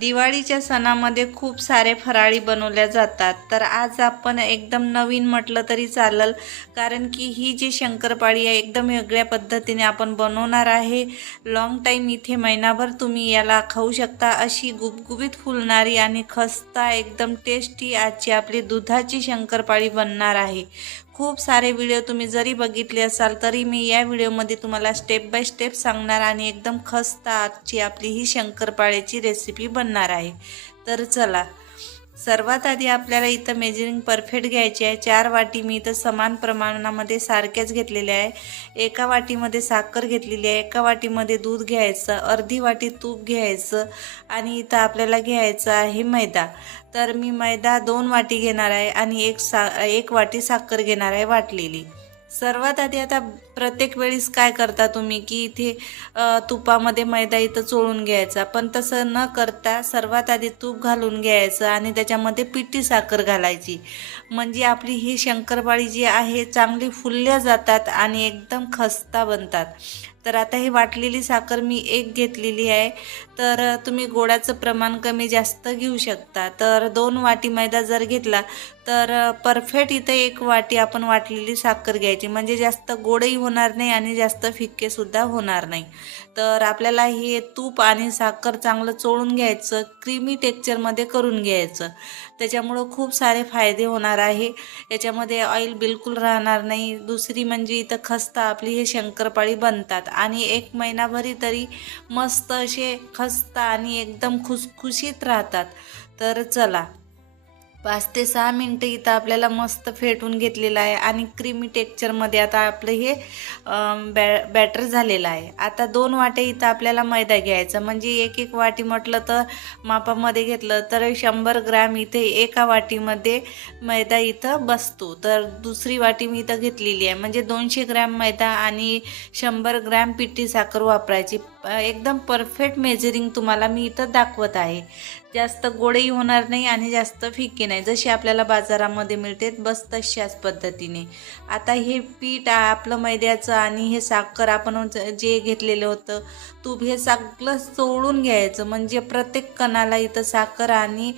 दिवाळीच्या सणामध्ये खूप सारे फराळी बनवल्या जातात. तर आज आपण एकदम नवीन म्हटलं तरी चालेल. कारण की ही जी शंकरपाळी आहे एकदम वेगळ्या पद्धतीने आपण बनवणार आहे. लॉंग टाईम इथे महिनाभर तुम्ही याला खाऊ शकता. अशी गुबगुबीत फुलणारी आणि खस्ता एकदम टेस्टी आजची आपली दुधाची शंकरपाळी बनणार आहे. खूप सारे व्हिडिओ तुम्ही जरी बघितले असाल तरी मी या व्हिडिओमध्ये तुम्हाला स्टेप बाय स्टेप सांगणार आणि एकदम खस्ताची आपली ही शंकरपाळ्याची रेसिपी बनणार आहे. तर चला सर्वात आधी आपल्याला इथं मेजरिंग परफेक्ट घ्यायची आहे. चार वाटी मी इथं समान प्रमाणामध्ये सारख्याच घेतलेल्या आहे. एका वाटीमध्ये साखर घेतलेली आहे. एका वाटीमध्ये दूध घ्यायचं अर्धी वाटी तूप घ्यायचं आणि इथं आपल्याला घ्यायचं आहे मैदा. तर मी मैदा दोन वाटी घेणार आहे आणि एक सा एक वाटी साखर घेणार आहे वाटलेली. सर्वात आधी आता प्रत्येक वेळेस काय करता तुम्ही की इथे तुपामध्ये मैदा इथं चोळून घ्यायचा. पण तसं न करता सर्वात आधी तूप घालून घ्यायचं आणि त्याच्यामध्ये पिठी साखर घालायची. म्हणजे आपली ही शंकरपाळी जी आहे चांगली फुलल्या जातात आणि एकदम खस्ता बनतात. तर आता ही वाटलेली साखर मी एक घेतलेली आहे. तर तुम्ही गोडाचं प्रमाण कमी जास्त घेऊ शकता. तर दोन वाटी मैदा जर घेतला तर परफेक्ट इथं एक वाटी आपण वाटलेली साखर घ्यायची. म्हणजे जास्त गोडही होणार होणार नाही आणि जास्त फिक्केसुद्धा होणार नाही. तर आपल्याला हे तूप आणि साखर चांगलं चोळून घ्यायचं क्रीमी टेक्चरमध्ये करून घ्यायचं. त्याच्यामुळं खूप सारे फायदे होणार आहे. याच्यामध्ये ऑइल बिलकुल राहणार नाही. दुसरी म्हणजे इथं खस्ता आपली हे शंकरपाळी बनतात. आणि एक महिनाभरी तरी मस्त असे खस्ता आणि एकदम खुसखुशीत राहतात. तर चला पाच ते सहा मिनटं इथं आपल्याला मस्त फेटून घेतलेलं आहे आणि क्रीमी टेक्चरमध्ये आता आपलं हे बॅ बॅटर झालेलं आहे. आता दोन वाटे इथं आपल्याला मैदा घ्यायचा. म्हणजे एक एक वाटी म्हटलं तर मापामध्ये घेतलं तर शंभर ग्रॅम इथे एका वाटीमध्ये मैदा इथं बसतो. तर दुसरी वाटी मी इथं घेतलेली आहे. म्हणजे दोनशे ग्रॅम मैदा आणि शंभर ग्रॅम पिठी साखर वापरायची. एकदम परफेक्ट मेजरिंग तुम्हाला मी इथं दाखवत आहे. जास्त गोडही होणार नाही आणि जास्त फिके नाही. जशी आपल्याला बाजारामध्ये मिळते बस तशाच पद्धतीने. आता हे पीठ आपलं मैद्याचं आणि हे साखर आपण जे घेतलेलं होतं तूप हे सगळं चोळून घ्यायचं. म्हणजे प्रत्येक कणाला इथं साखर आणि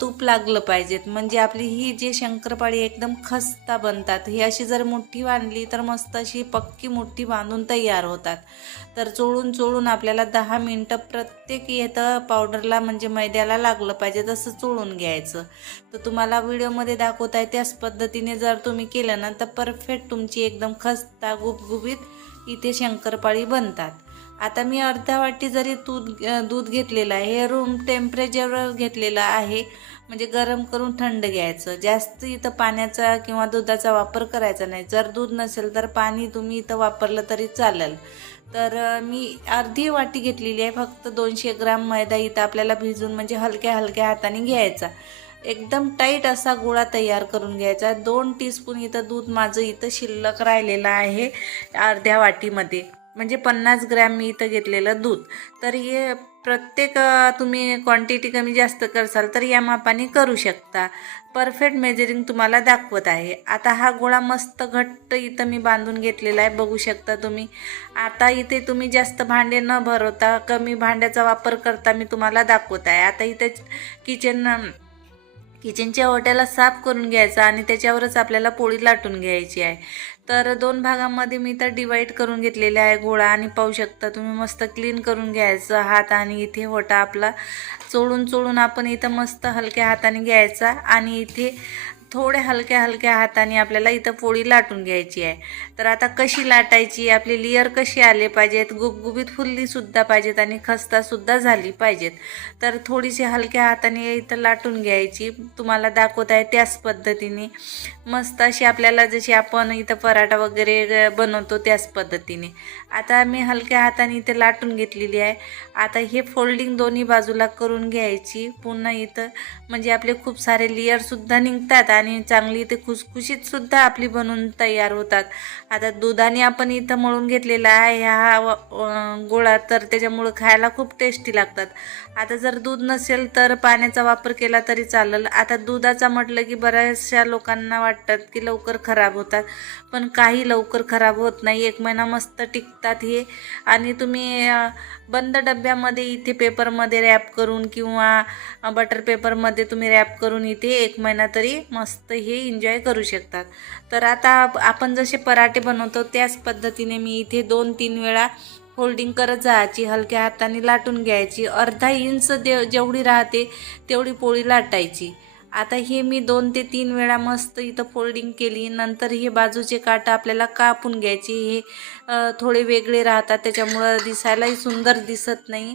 तूप लागलं पाहिजेत. म्हणजे आपली ही जी शंकरपाळी एकदम खस्ता बनतात. ही अशी जर मुठ्ठी बांधली तर मस्त अशी पक्की मुठ्ठी बांधून तयार होतात. तर चोळून चोळून आपल्याला दहा मिनटं प्रत्येक येतं पावडरला म्हणजे मैद्याला लागलं पाहिजे तसं चोळून घ्यायचं. तर तुम्हाला व्हिडिओमध्ये दाखवत आहे त्याच पद्धतीने जर तुम्ही केलं ना तर परफेक्ट तुमची एकदम खस्ता गुबगुबीत इथे शंकरपाळी बनतात. आता मी अर्धा वाटी जरी दूध दूध घेतलेलं आहे हे रूम टेम्परेचरवर घेतलेलं आहे म्हणजे गरम करून थंड घ्यायचं. जास्त इथं पाण्याचा किंवा दुधाचा वापर करायचा नाही. जर दूध नसेल तर पाणी तुम्ही इथं वापरलं तरी चालेल. तर मी अर्धी वाटी घेतलेली आहे फक्त दोनशे ग्राम मैदा इथं आपल्याला भिजून म्हणजे हलक्या हलक्या हाताने घ्यायचा. एकदम टाईट असा गोळा तयार करून घ्यायचा. दोन टीस्पून इथं दूध माझं इथं शिल्लक राहिलेलं आहे अर्ध्या वाटीमध्ये. म्हणजे पन्नास ग्रॅम मी इथं घेतलेलं दूध. तर हे प्रत्येक तुम्ही क्वांटिटी कमी जास्त करसाल तर या मापाने करू शकता. परफेक्ट मेजरिंग तुम्हाला दाखवत आहे. आता हा गोळा मस्त घट्ट इथं मी बांधून घेतलेला आहे. बघू शकता तुम्ही. आता इथे तुम्ही जास्त भांडे न भरवता कमी भांड्याचा वापर करता मी तुम्हाला दाखवत आहे. आता इथे किचन किचनच्या ओट्याला साफ करून घ्यायचा आणि त्याच्यावरच आपल्याला पोळी लाटून घ्यायची आहे. तर दोन भागामध्ये मी तर डिवाईड करून घेतलेले आहे गोळा आणि पाहू शकता तुम्ही मस्त क्लीन करून घ्यायचं. हात आणि इथे ओटा आपला चोळून चोळून आपण इथं मस्त हलक्या हाताने घ्यायचा आणि इथे थोड्या हलक्या हलक्या हाताने आपल्याला इथं पोळी लाटून घ्यायची आहे. तर आता कशी लाटायची आपली लेअर कशी आले पाहिजेत गुबगुबीत फुललीसुद्धा पाहिजेत आणि खस्तासुद्धा झाली पाहिजेत. तर थोडीशी हलक्या हाताने इथं लाटून घ्यायची. तुम्हाला दाखवत आहे त्याच पद्धतीने. मस्त अशी आपल्याला जशी आपण इथं पराठा वगैरे बनवतो त्याच पद्धतीने. आता मी हलक्या हाताने इथे लाटून घेतलेली आहे. आता हे फोल्डिंग दोन्ही बाजूला करून घ्यायची. पुन्हा इथं म्हणजे आपले खूप सारे लेअरसुद्धा निघतात आणि चांगली ते इथे खुसखुशीतसुद्धा आपली बनवून तयार होतात. आता दुधाने आपण इथं मळून घेतलेला आहे. हा गोळा तर त्याच्यामुळं खायला खूप टेस्टी लागतात. आता जर दूध नसेल तर पाण्याचा वापर केला तरी चालेल. आता दुधाचा म्हटलं की बऱ्याचशा लोकांना वाटतात की लवकर खराब होतात. पण काही लवकर खराब होत नाही. एक महिना मस्त टिकतात हे. आणि तुम्ही बंद डब्यामध्ये इथे पेपरमध्ये रॅप करून किंवा बटर पेपरमध्ये तुम्ही रॅप करून इथे एक महिना तरी मस्त हे एन्जॉय करू शकतात. तर आता आपण जसे पराठे बनवतो त्याच पद्धतीने मी इथे दोन तीन वेळा फोल्डिंग करत जायची हलक्या हाताने लाटून घ्यायची अर्धा इंच दे जेवढी राहते तेवढी पोळी लाटायची. आता हे मी दोन ते तीन वेळा मस्त इथं फोल्डिंग केली. नंतर हे बाजूचे काट आपल्याला कापून घ्यायचे. हे थोडे वेगळे राहतात त्याच्यामुळं दिसायलाही सुंदर दिसत नाही.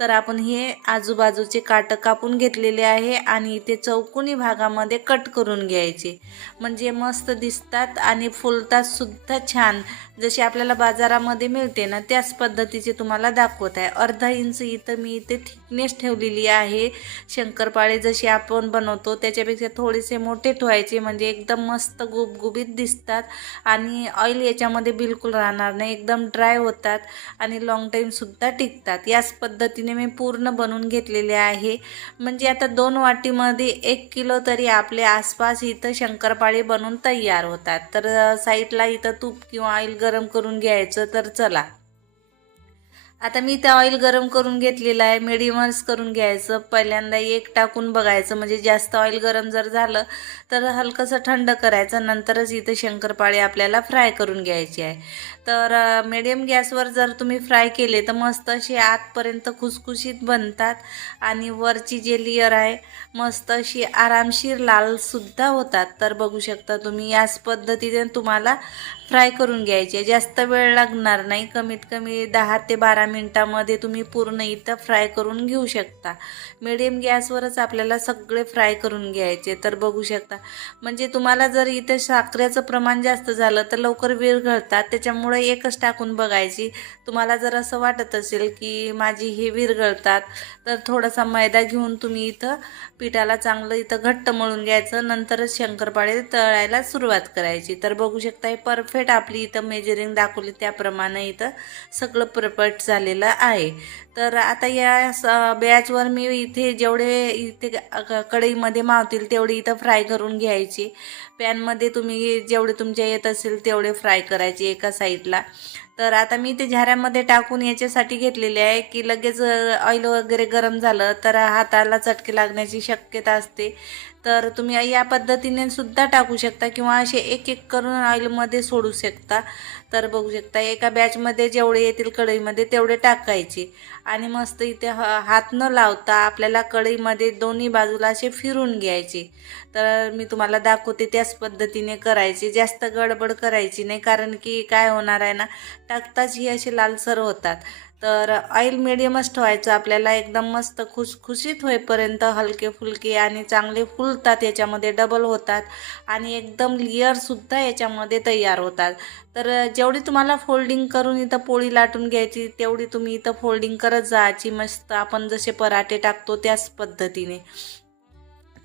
तर आपण हे आजूबाजूचे काट कापून घेतलेले आहे आणि इथे चौकोनी भागामध्ये कट करून घ्यायचे. म्हणजे मस्त दिसतात आणि फुलतात सुद्धा छान. जशी आपल्याला बाजारामध्ये मिळते ना त्याच पद्धतीचे तुम्हाला दाखवत आहे. अर्धा इंच इथं मी इथे थिकनेस ठेवलेली आहे. शंकरपाळे जशी आपण बनवतो त्याच्यापेक्षा थोडेसे मोठे ठेवायचे म्हणजे एकदम मस्त गुबगुबीत दिसतात. आणि ऑइल याच्यामध्ये बिलकुल राहणार नाही एकदम ड्राय होतात आणि लॉंग टाईमसुद्धा टिकतात. याच पद्धतीने मी पूर्ण बनवून घेतलेले आहे. म्हणजे आता दोन वाटीमध्ये एक किलो तरी आपले आसपास इथं शंकरपाळे बनवून तयार होतात. तर साईडला इथं तूप किंवा ऑइल गरम करून घ्यायचं तर चला. आता मी त्या ऑइल गरम करून घेतलेलं आहे मिडियमच करून घ्यायचं. पहिल्यांदा एक टाकून बघायचं म्हणजे जास्त ऑइल गरम जर झालं तर हलकंसं थंड करायचं. नंतरच इथं शंकरपाळी आपल्याला फ्राय करून घ्यायची आहे. तर मिडियम गॅसवर जर तुम्ही फ्राय केले तर मस्त असे आतपर्यंत खुसखुशीत बनतात आणि वरची जे लेअर आहे मस्त अशी आरामशीर लालसुद्धा होतात. तर बघू शकता तुम्ही याच पद्धतीने तुम्हाला फ्राय करून घ्यायचे. जास्त वेळ लागणार नाही. कमीत कमी दहा ते बारा मिनटामध्ये तुम्ही पूर्ण इथं फ्राय करून घेऊ शकता. मिडियम गॅसवरच आपल्याला सगळे फ्राय करून घ्यायचे. तर बघू शकता. म्हणजे तुम्हाला जर इथे साखरेचं प्रमाण जास्त झालं तर लवकर विरघळतात त्याच्यामुळे एकच टाकून बघायची. तुम्हाला जर असं वाटत असेल की माझी हे विरगळतात तर थोडासा मैदा घेऊन तुम्ही इथं पिठाला चांगलं इथं घट्ट मळून घ्यायचं. नंतरच शंकरपाळे तळायला सुरुवात करायची. तर बघू शकता हे परफेक्ट आपली इथं मेजरिंग दाखवली त्याप्रमाणे इथं सगळं परफेक्ट झालेलं आहे. तर आता या स बॅचवर मी इथे जेवढे इथे कढईमध्ये मावतील तेवढे इथं फ्राय करून घ्यायचे. पॅनमध्ये तुम्ही जेवढे तुमच्या येत असेल तेवढे फ्राय करायचे एका साईडला तर आता मी ते झाऱ्यामध्ये टाकून याच्यासाठी घेतलेले आहे की लगेच ऑइल वगैरे गरम झालं तर हाताला चटके लागण्याची शक्यता असते. तर तुम्ही या पद्धतीने सुद्धा टाकू शकता किंवा असे एक एक करून ऑइलमध्ये सोडू शकता. तर बघू शकता एका बॅचमध्ये जेवढे येतील कढईमध्ये तेवढे टाकायचे. आणि मस्त इथे ह हात न लावता आपल्याला कढईमध्ये दोन्ही बाजूला असे फिरून घ्यायचे. तर मी तुम्हाला दाखवते त्याच पद्धतीने करायचे. जास्त गडबड करायची नाही कारण की काय होणार आहे ना टाकताच ही असे लालसर होतात. तर ऑइल मिडियमच ठेवायचं आपल्याला एकदम मस्त खुसखुशीत होईपर्यंत हलके फुलके आणि चांगले फुलतात याच्यामध्ये डबल होतात आणि एकदम लेअरसुद्धा याच्यामध्ये तयार होतात. तर जेवढी तुम्हाला फोल्डिंग करून इथं पोळी लाटून घ्यायची तेवढी तुम्ही इथं फोल्डिंग करत जायची मस्त आपण जसे पराठे टाकतो त्याच पद्धतीने.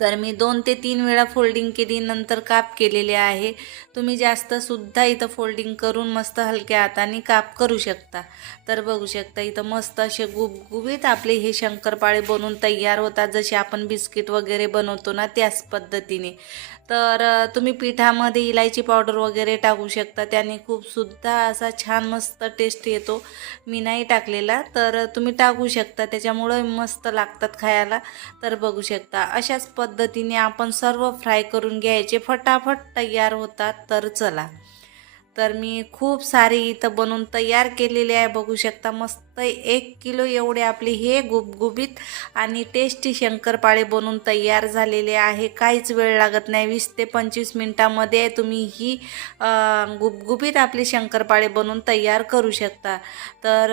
तर मी दोन ते तीन वेळा फोल्डिंग केली नंतर काप केलेले आहे. तुम्ही जास्त सुद्धा इथं फोल्डिंग करून मस्त हलक्या हाताने काप करू शकता. तर बघू शकता इथं मस्त असे गुबगुबीत आपले हे शंकरपाळे बनवून तयार होतात. जसे आपण बिस्किट वगैरे बनवतो ना त्याच पद्धतीने. तर तुम्ही पिठामध्ये इलायची पावडर वगैरे टाकू शकता. त्याने खूप सुद्धा असा छान मस्त टेस्ट येतो. मी नाही टाकलेला तर तुम्ही टाकू शकता. त्याच्यामुळं मस्त लागतात खायला. तर बघू शकता. अशाच पद्धतीने आपण सर्व फ्राय करून घ्यायचे. फटाफट तयार होतात. तर चला. तर मी खूप सारे इथं बनवून तयार केलेले आहे. बघू शकता मस्त एक किलो एवढे आपले हे गुबगुबीत आणि टेस्टी शंकरपाळे बनवून तयार झालेले आहे. काहीच वेळ लागत नाही. वीस ते पंचवीस मिनटामध्ये तुम्ही ही गुबगुबीत आपले शंकरपाळे बनवून तयार करू शकता. तर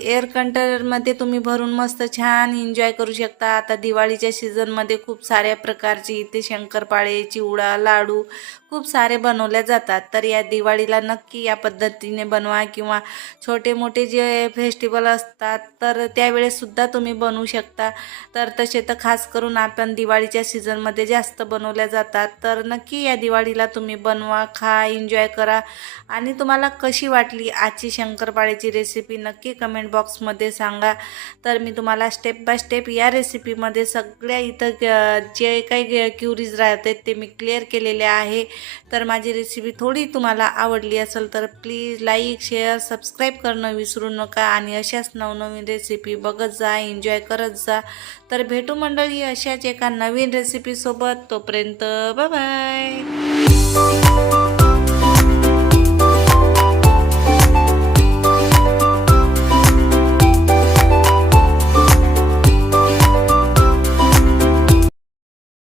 एअर कंटेनरमध्ये तुम्ही भरून मस्त छान एन्जॉय करू शकता. आता दिवाळीच्या सीझनमध्ये खूप साऱ्या प्रकारचे इथे शंकरपाळे चिवडा लाडू खूप सारे बनवल्या जातात. तर या दिवाळीला नक्की या पद्धतीने बनवा किंवा छोटे मोठे जे फेस्ट फेस्टिवल असतात तर त्यावेळेससुद्धा तुम्ही बनवू शकता. तर तसे तर खास करून आपण दिवाळीच्या सीझनमध्ये जास्त बनवल्या जातात. तर नक्की या दिवाळीला तुम्ही बनवा खा एन्जॉय करा. आणि तुम्हाला कशी वाटली आजची शंकरपाळीची रेसिपी नक्की कमेंट बॉक्समध्ये सांगा. तर मी तुम्हाला स्टेप बाय स्टेप या रेसिपीमध्ये सगळ्या इथं जे काही क्युरीज राहतात ते मी क्लिअर केलेले आहे. तर माझी रेसिपी थोडी तुम्हाला आवडली असेल तर प्लीज लाईक शेअर सबस्क्राईब करणं विसरू नका. आणि आणि अशाच नवनवीन रेसिपी बघत जा एन्जॉय करत जा. तर भेटू मंडळी अशाच एका नवीन रेसिपीसोबत तोपर्यंत बाय